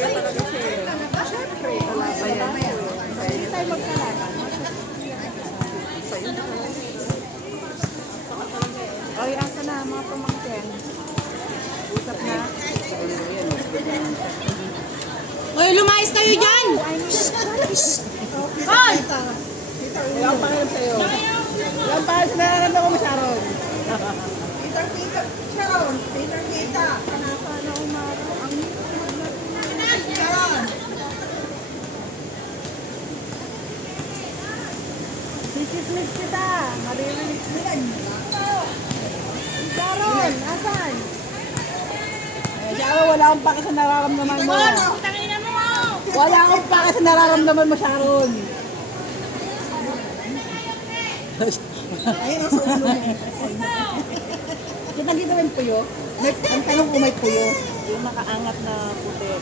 masaya talaga siya. Siyempre, kalaban yan. Hindi tayo magkalaban. Sa'yo na. Oy, asa na mga pamangkin? Usap na. Oy, lumayas kayo dyan! Hoy! Ilang pangalan sa'yo? Ilang pangalan sa nararamdaman mo, Sharon? Peter, Sharon, Peter Kita. Kanaka na umaro. Ang Sharon. Sikis-mis kita. Maririnig sila. Sharon, asan? Sharon, wala akong pake sa nararamdaman mo. Wala akong pake sa nararamdaman mo, Sharon. Ayun, nasa ulo mo. So, nandito rin puyo? Ang tanong kung may puyo. Yung nakaangat na puti.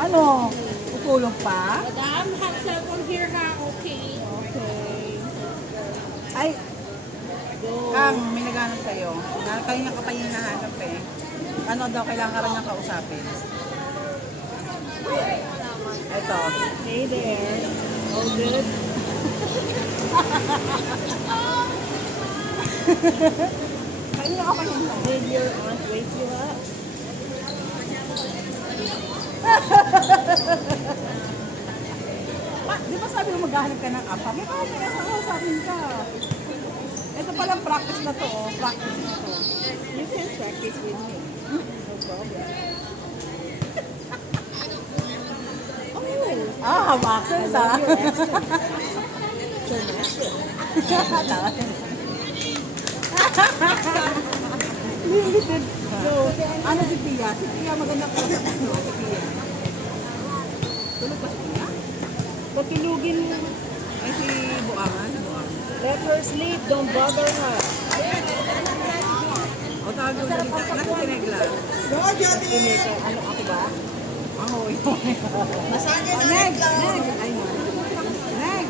Ano? Tutulog pa? Madam, have cellphone here ha, okay? Okay. Ay, Kang, may naghanap sa'yo. Kanina ka pa yung hinahanap eh. Ano daw, kailangan ka rin niyang kausapin. Ito. Hey there. All good? Kanina ka pa yung did your aunt wake you up? Di ba sabi mo maghahanap ka ng apa? May mga pinakausapin ka. Ito palang practice na to, oh. Practice na to. You can practice with me. No problem. Ah, accent ah. Limited. So, ano si Pia? Si Pia maganda po sa ano, si Pia. Tulog pa si Pia? Patulugin mo. Ay, si Buangan. Let her sleep, don't bother her. O, tawag mo dito. Nasa si Negla. Go, Jody! Ano, ako ba? Ako, yun. Masage na Neg! ikaw. Neg! Ay, no. Neg!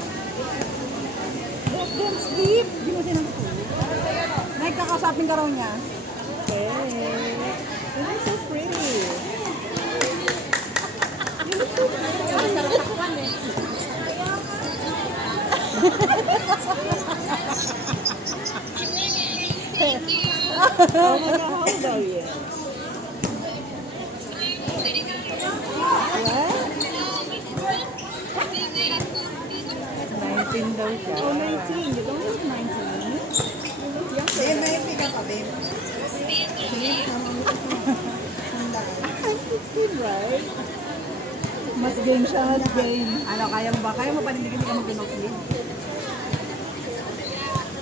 Don't sleep! Di mo sinagtulog. Neg, kakausapin ka raw niya. Hey, you look so pretty. Oh my God, how old are you? What? 19 daw siya. Oh, 19. You don't look 19. You look younger. Babe, may pick up, babe. I'm 16, right? Mas game siya, mas game. Ano, kaya mo ba? Kaya mo pa rin hindi ka mag-pinoklead?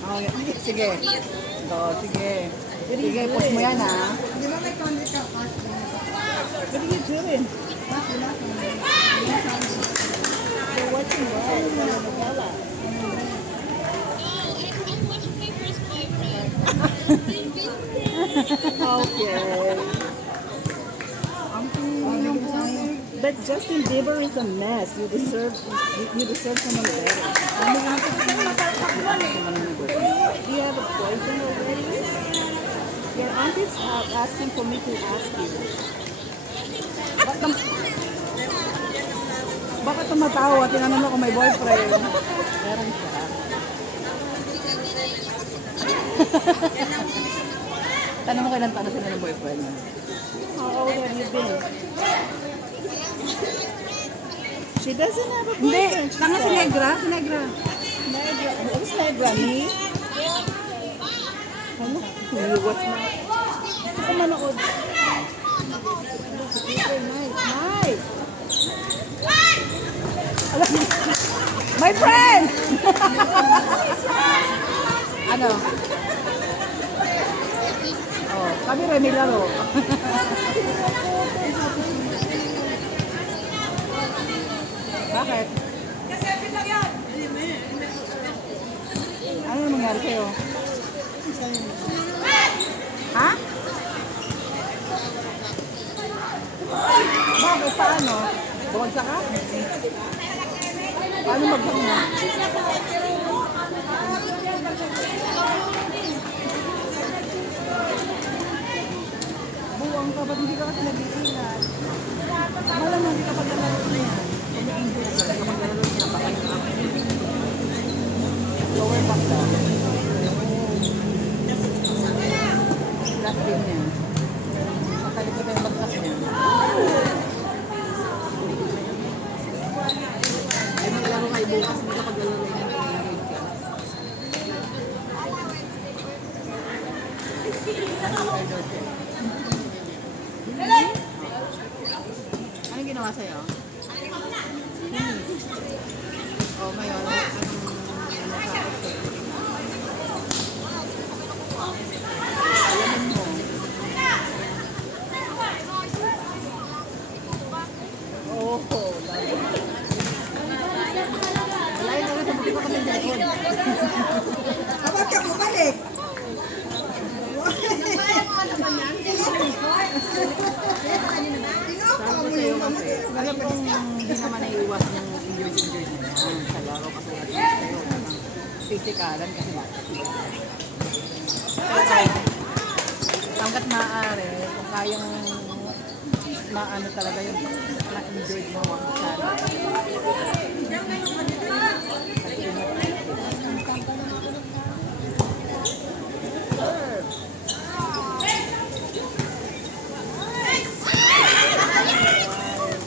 Oh, sige. Sige. Sige, post mo yan ha. Di ba may content ka? What are you doing? You're watching what? Novella. Okay. But Justin Bieber is a mess. You deserve someone better. Do you have a boyfriend already? Your aunt is asking for me to ask you. Bakit tumatawa? Tinanong mo kung may boyfriend. Meron siya. Tanong mo kailan taon na sila ng boyfriend mo. How old have you been? She doesn't have a Hindi, boyfriend. she tanga si said. Negra. Si Negra. Negra. Who's Negra? Me? Ano? You was not. Gusto ko manood. Nice, nice. My friend! Ano? Oh, kami rin may laro. Bakit? Ano nangyari sa'yo? Ha? Bakit? Paano? Bumagsak ka? Paano magsak mo? Buwang ka, ba't hindi ka kasi nag-iingat? ginawa sa'yo? Oh, ngayon, anong sa alamin mo? Oh, wala yun talaga, sabi ko kasi yung telefon. Kapag ka bumalik. Sabi ko sa'yo kasi, alam mo hindi naman naiiwas yung injured na yan sa laro kasi natin sa'yo. Physikalan kasi basketball. Pero hanggat maaari, kung kayang maano talaga yung na-injured mo wag sana.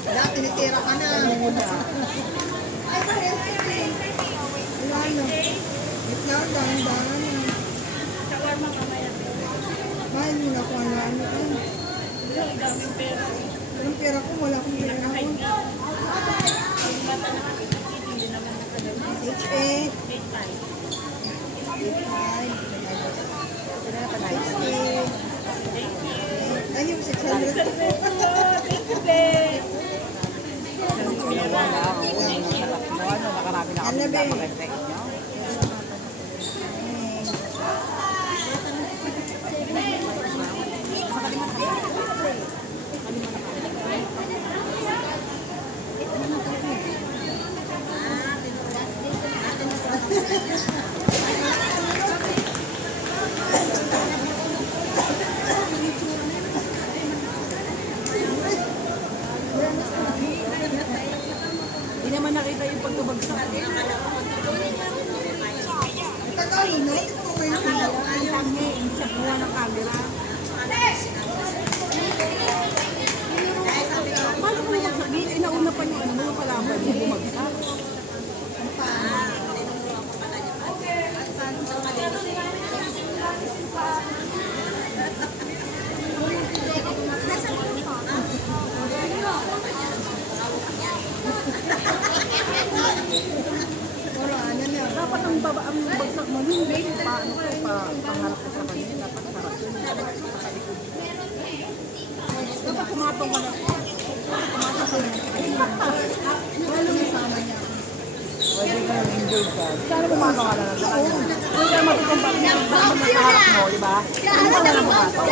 Wala, tinitira ka na. Ay, pares. Wala na. Wait lang, dahan-dahan na. Mahal mo na kung ano. Walang pera ko, wala akong pera ko. H8. 8.5. Ay, yung 600. Wala ako unang natakbo. Ano, nakarami na kami napakagtay niyo. Hindi naman nakita yung pagkabagsak. Tagalina, ito po kayo. Ang tangi, hindi siya kuha ng camera. Paano mo naman sabihin? Inauna pa yung ano mo, yung kalaban mo, bumagsak. Dapat ang baba ang bagsak mo hindi paano ko pangarap ko sa kanya dapat sarap yun dapat kumatong ka na pwede ka lang enjoy ka sana kumatong ka na lang sa kanya kung kaya matutumpag niya ang dami na sa harap mo di ba hindi ka na lang kumatong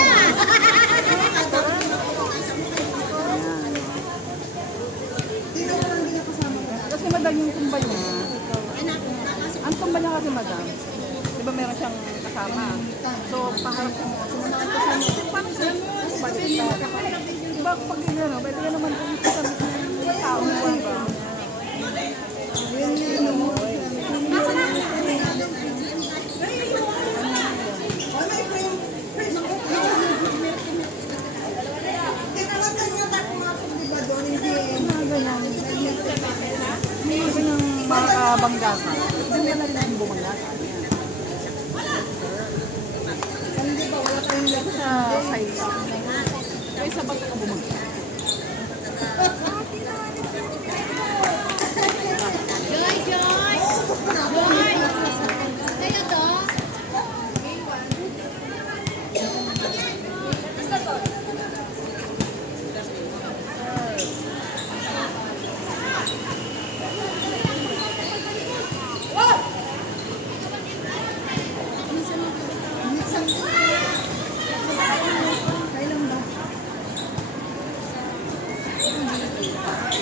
kasi madal yung tumbay niya. Ang tumbay niya kasi madam, di ba meron siyang kasama? So, paharap ko mo, sumunod ko siya mo, paano siya mo? Di ba pag gano'n, pwede ka naman kung isa sa tao mo ba? May ganyang makakabangga ka. Hindi na rin ang bumangga ka. Hindi ba wala kayong lagi sa side sa kaya sa ba't ka bumangga? Joy, Joy! Joy! Sa'yo to?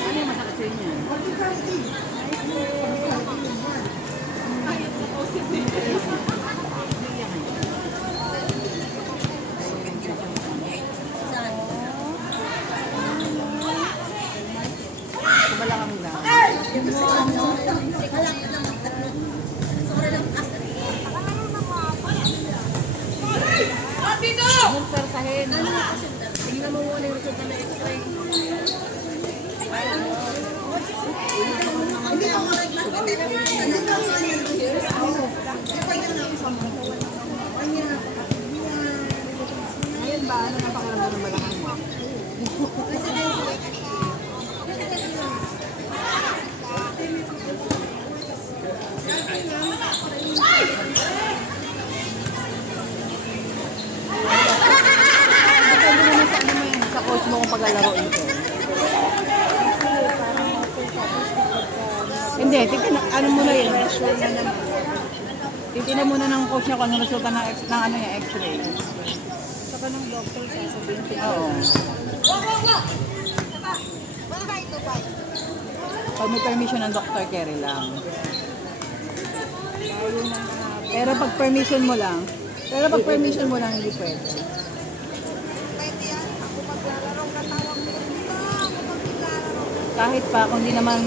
Ano yung masakit sa inyo? Kumalakang lang. Yung persahin. Tingnan mo muna yung resulta ng x-ray. Ngayon ba, ano ang pakiramdam ng balakang mo? mo kung paglalaroin ko. Hindi, ano muna yun? Pressure na naman. Titignan muna ng coach niya kung ano resulta ng, ano niya, x-ray. Saka ng doctor sasabihin ko. Oo. Pag may permission ng Dr. Kerry lang. Pero pag permission mo lang, hindi pwede. Kahit pa kung di naman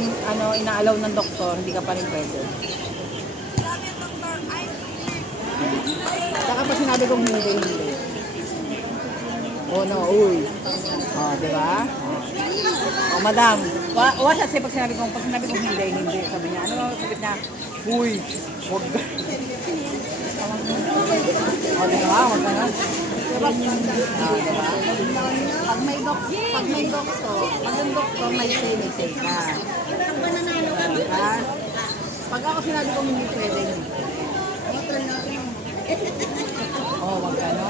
inaalaw ng doktor, hindi ka pa rin pwede. Saka pa sinabi kong hindi. Oh no, uy. Oh, di ba? Oh, madam. Wala siya pag sinabi kong hindi. Sabi niya, ano sabi niya? Uy, wag ka. Oh, di ba? Wag ka na. Diba? Pag may doktor, pag yung doktor may say ka. Diba? Pag ako sinabi kong hindi pwede, hindi pwede. Oh, wag ka na.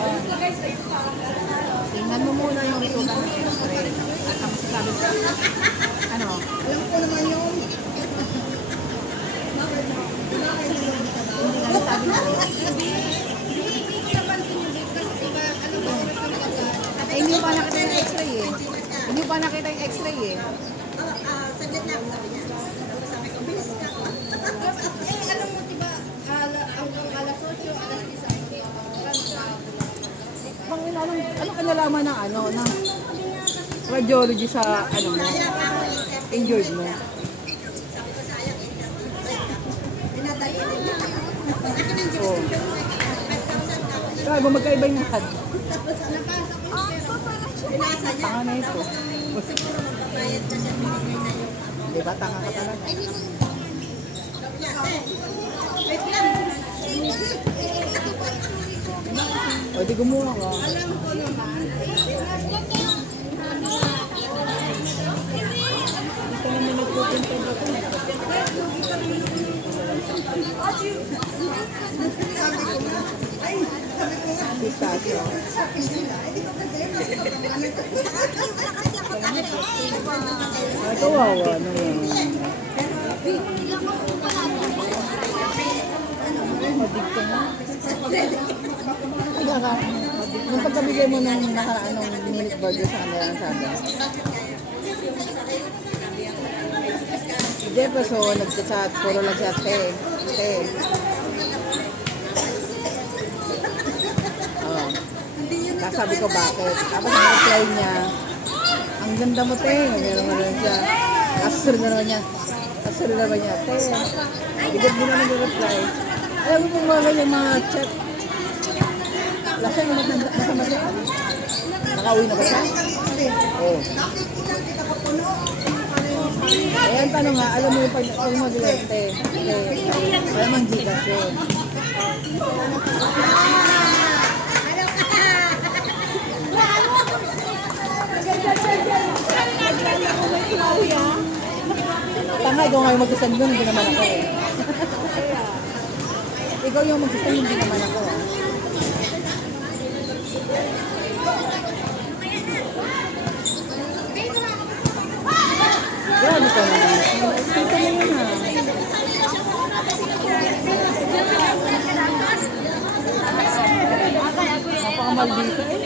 Tingnan mo muna yung resulta ng x-ray. At ang masasabi ko, ano? Alam ko naman yung hindi nga sabi ko. Eh, hindi pa nakita yung x-ray eh. Hindi pa nakita yung x-ray eh. Saglit lang, sabi niya. Sabi ko, bilis ka. Alam mo, diba, hanggang alas 8, alas 10, Ano kanalaman ng ng radiology sa mo, injured mo? Oh. Gago, magkaiba yung nakad. Tanga na ito. siguro magbabayad na siya. Binigay na yung Diba, tanga ka talaga. wait lang. O, di gumawa ka. Alam ko naman. Pistasyo. Ay, kawawa naman. Madig ka nga. Kaya ka, nung pagkabigay mo ng minute burger sa kanila ang sabi. Si Jefferson, nagchat, puro lang siya, te. Oh. Tapos sabi ko, bakit? Tapos ang reply niya, ang ganda mo, te. Meron siya. Kasur na naman niya. Te. Bigat mo naman yung reply. Alam mo kung mga yung mga chat. Lasang yung masama siya. Nakauwi na ba siya? Oo. Eh, ang tanong nga, alam mo yung pag mo dilerte. Alam mo ang Gcash yun. Tanga, ikaw nga yung mag-send doon, hindi naman ako eh. Ikaw yung mag-send, hindi naman ako. Grabe ka naman. Kita mo yun ha. Napakamaldito eh.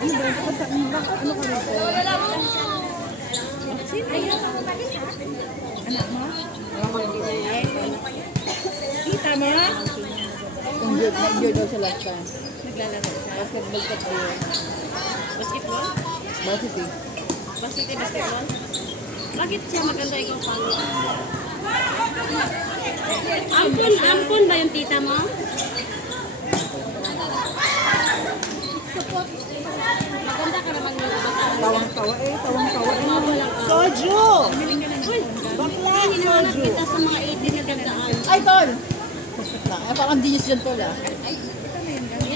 Ano ka rito? Anak mo? Kita mo? Na-injured daw siya last time. Naglalaro siya. Basketball ka tayo. Basketball? Varsity. Basketball? Bakit siya maganda ikaw pangit? Ampon ba yung tita mo? Maganda ka naman yung bata. Tawang-tawa eh. Wala ka. Soju! Uy, bakla! Hinahanap kita sa mga 18 na gandaan. Ay, tol! Ay, parang genius dyan, tol ah.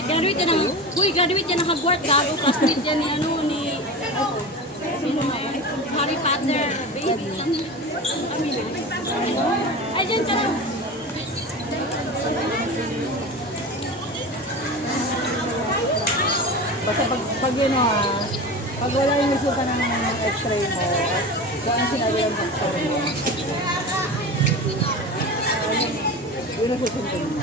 Graduate yan ng, graduate yan ng Hogwarts, gago, classmate yan ni Harry Potter, baby. Ay, dyan ka lang. Basta pag yun pag wala yung resulta ng x-ray mo, kung ang sinabi ng doktor mo, yun ang susundin mo.